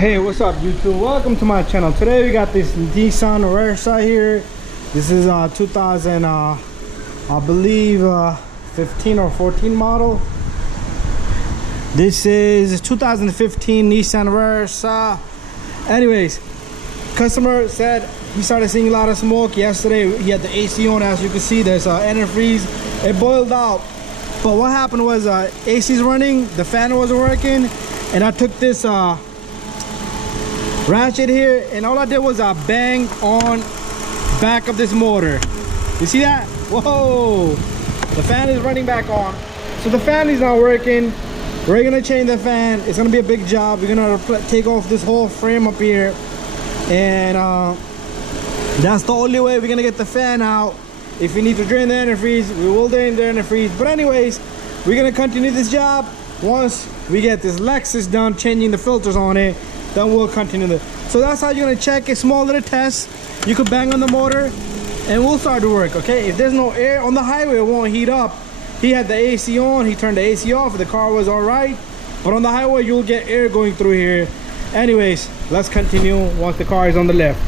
Hey, what's up YouTube? Welcome to my channel. Today we got this Nissan Sentra here. This is 2000 I believe 15 or 14 model. This is 2015 Nissan Sentra. Anyways, customer said he started seeing a lot of smoke yesterday. He had the AC on. As you can see, there's antifreeze. It boiled out, but what happened was AC's running, the fan wasn't working, and I took this ratchet here and all I did was I banged on back of this motor. You see that? Whoa, the fan is running back on, so the fan is not working. We're gonna change the fan. It's gonna be a big job. We're gonna take off this whole frame up here, and that's the only way we're gonna get the fan out. If we need to drain the antifreeze, we will drain the antifreeze. But anyways, we're gonna continue this job. Once we get this Lexus done changing the filters on it, then we'll continue this. So that's how you're gonna check a small little test. You could bang on the motor and we'll start to work, okay? If there's no air on the highway, it won't heat up. He had the AC on, he turned the AC off, the car was all right. But on the highway, you'll get air going through here. Anyways, let's continue once the car is on the left.